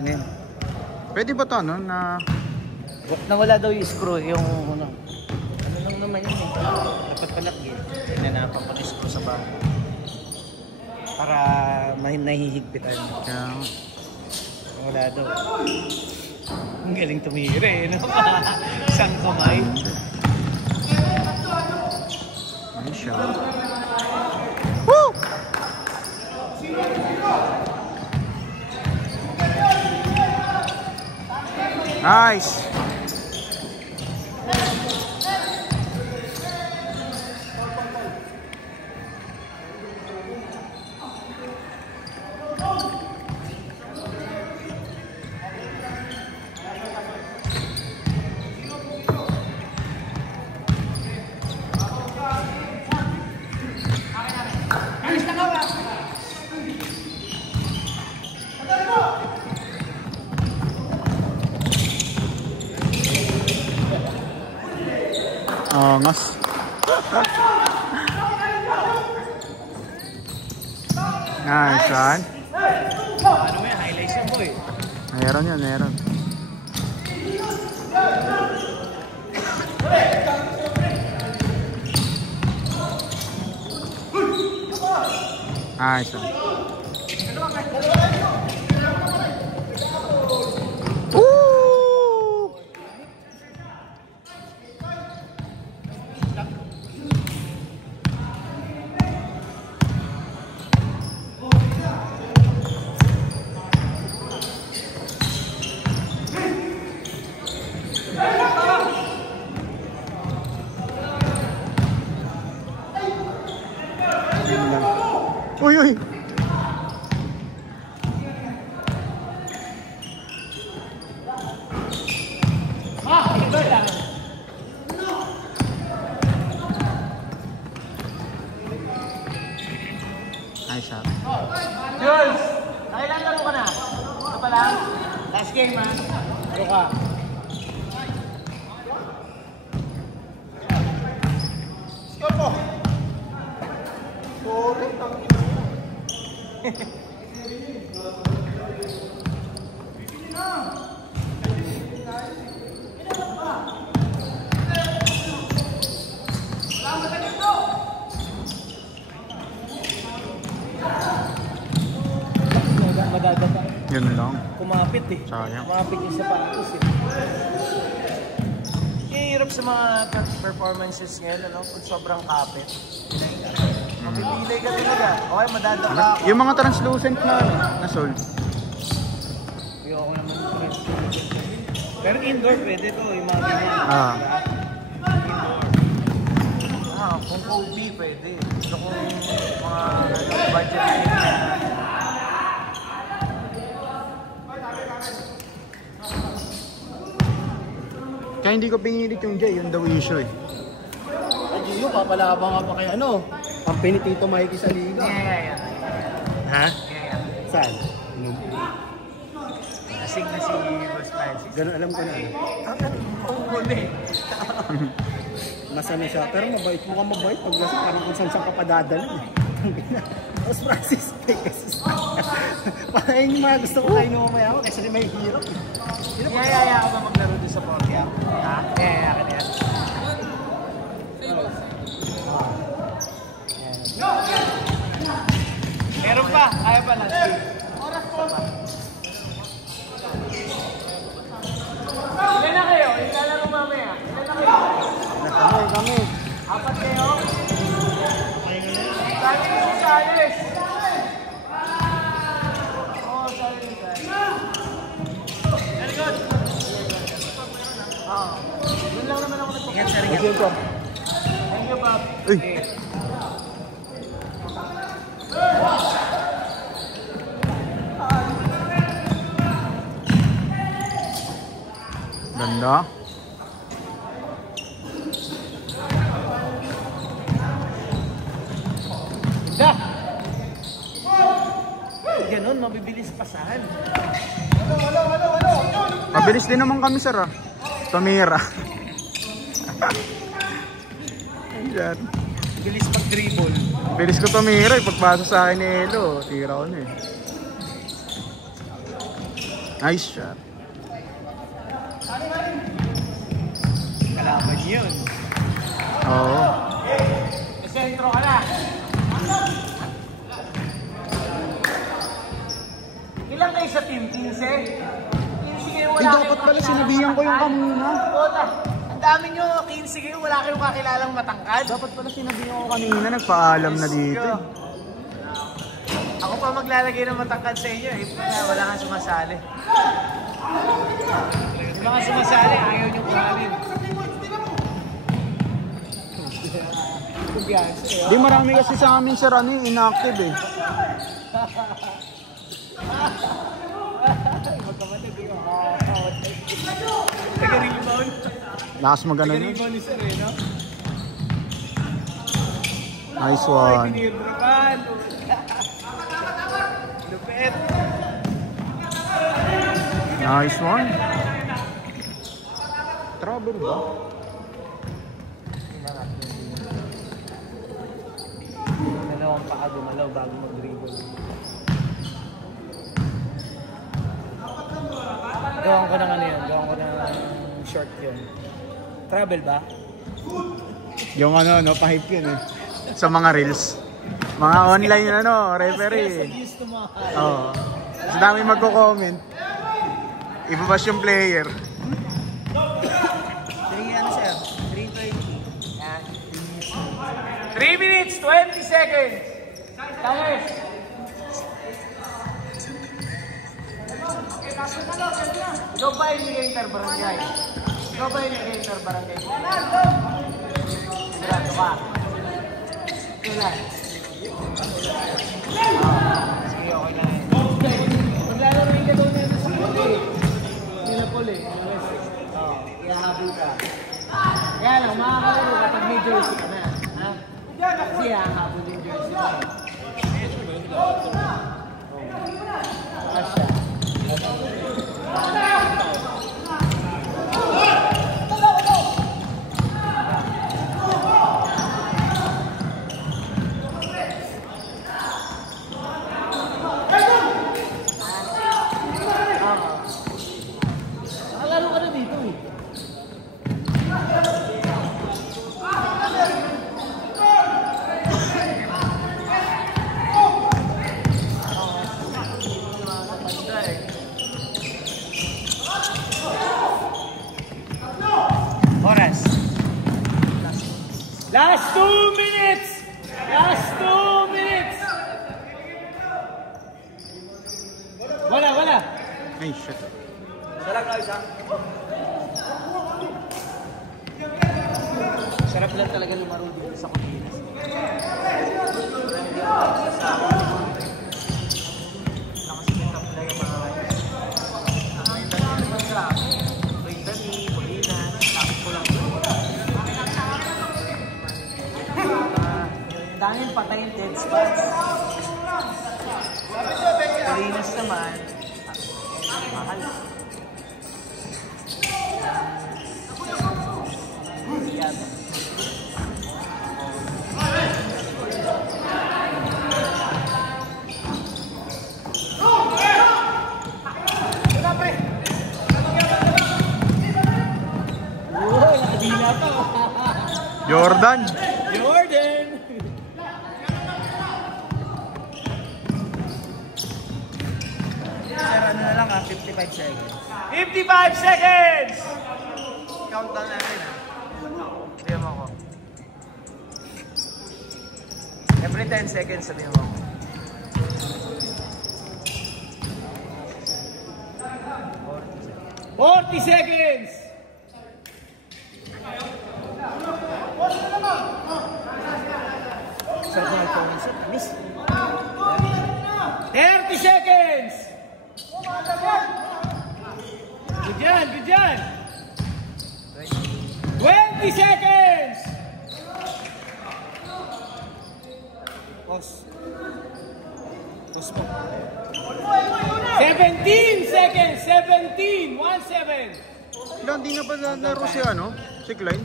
Ano yun? Pwede ba ito ano na... Nawala daw yung screw, yung ano. Ano lang naman yun eh. Dapat palaki. Sinanapan ko yung screw sa bahay. Para may nahihigpitan. Kaya... Wala daw. Ang galing tumira eh, no? Isang kamay. Ano siya? Woo! Nice! Angas. Nice one. Ano mo yan? Highlights yan boy. Meron yun, meron. Nice one. Uy, uy! Nice shot. Jules! Nakailan laro ka na? Ito pa lang? Last game ha? Laro ka. Score po! Sorry, Madadata. Yun lang. Kumapit eh. Sayang. Kumapit yung sapatos eh. Hirap sa mga performances ngayon, ano? Kung sobrang kapit. Mapipilay ka talaga. Okay, madadata ako. Yung mga translucent na sole. Ayoko naman ito. Pero indoor pwede to, yung mga ganyan. Ah. Indoor. Kung Kobe pwede. Pero kung mga budget game na Kaya hindi ko pinilit yung Jay, yung daw issue eh. Ay, Gio, papalabang ka pa kay ano? Ang pinitito Mikey sa liga. Yeah. Ha? Yeah. Saan? Asing na si Boss Francis. Ganun alam ko na. Ang muna eh. Masano siya. Pero mabait, mukhang mabait. Pag nasa parang kung saan ka padadala. Boss Francis, parang yun yung mga gusto ko kayo nung mamaya ako. Kasi may hirap. Yaya ka ba maglaro doon sa Portia? Ha? Yaya ka niyan. Meron pa. Kaya pa lang. Oras po. Ilan na kayo? Ilan na rin mamaya? Ilan na kayo? Kami. Apat kayo? Sabi ko si Salis. Oo, Salis. Very good. Doon lang naman ako nagpapagod. Thank you, Bob. Thank you, Bob. Uy. Ganda. Ganda. Ganon, mabibilis pasahan. Mabilis din naman kami, sir, ah. Tumira. Ayan. Bilis mag-dribble. Bilis ko tumira eh. Pagpasa sa akin ni Elo, tira ko na eh. Nice shot. Kalaban yun. Oo. Sentro ka na. Ilang kayo sa team? 15? 15 kayo, wala Dapat pala sinabihan ko yung kanina. Puta, ang dami nyo, 15 kayo, wala kayong kakilalang matangkad. Dapat pala sinabihan ko kanina, nagpaalam na dito. Ako pa maglalagay ng matangkad sa inyo eh. Wala kang sumasali. Yung mga sumasali, ayaw nyo kuhanin. Di marami kasi sa amin sir, ano yung inactive eh. Magkamatid ko. Taga-rebound. Lakas magano yun. Taga-rebound ni Sereno. Nice one. Tinirdrapan. Lupet. Nice one. Trouble ba? Dalawang paa gumalaw bago mag-dribble. Gawin ko ng ano yun. Gawin ko ng short yun. Travel ba? Yung ano, no, pa-hype yun eh. Sa mga reels. Mga online ano, referee. Oo. Sa dami magko-comment. Ibabash yung player. 3 minutes, 20 seconds. Tangers. Ikaw ba yung inter-barangay? Ikaw ba yung inter-barangay? Sigurado ka. Kailan? Sige, okay na yun. Maglalaro rin ka daw na yung Sinapol eh. Ihahabol ka. Kaya lang, makakalaro ka pag may jersey ka na. Ha? Kasi hahabol yung jersey ka. Asya. Nakalaro ka na dito eh. Oras. Last 2 minutes! Last 2 minutes! Wala. Ay, shit. Sarap lang talaga lumaro dito sa Pilipinas. Nakasikip na pala yung mga daming patay yung dead spots. Pilipinas naman, mahal. Jordan. Sir, ano na lang 55 seconds. 55 seconds! Countdown natin. Sabihan mo ako. Every 10 seconds sabihan mo ako. 40 seconds! Sarap na ito. Miss. 30 seconds! Good yan! 20 seconds! Pause po. 17 seconds! 17! 1-7! Ilan, di na ba laro si ano? Si Klein?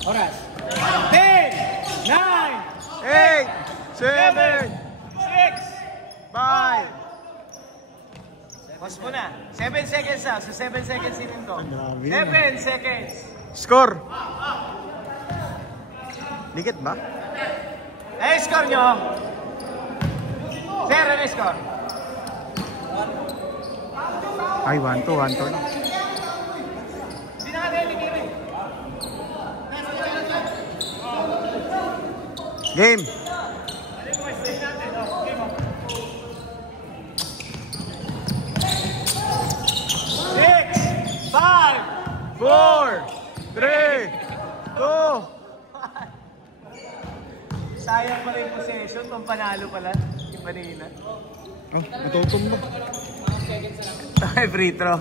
Oras. 10, 9, 8, 7, 6, Pause mo na. 7 seconds na. So 7 seconds din ito. 7 seconds. Score! Dikit ba? Eh, score nyo. Sir, ano yung score? Ay, 1-2, 1-2 na. Hindi na ka niligirin. Game! 6, 5, 4, 3, 2, sayang pala yung possession, pampanalo pala yung kanina. oh, natutumba. Free throw.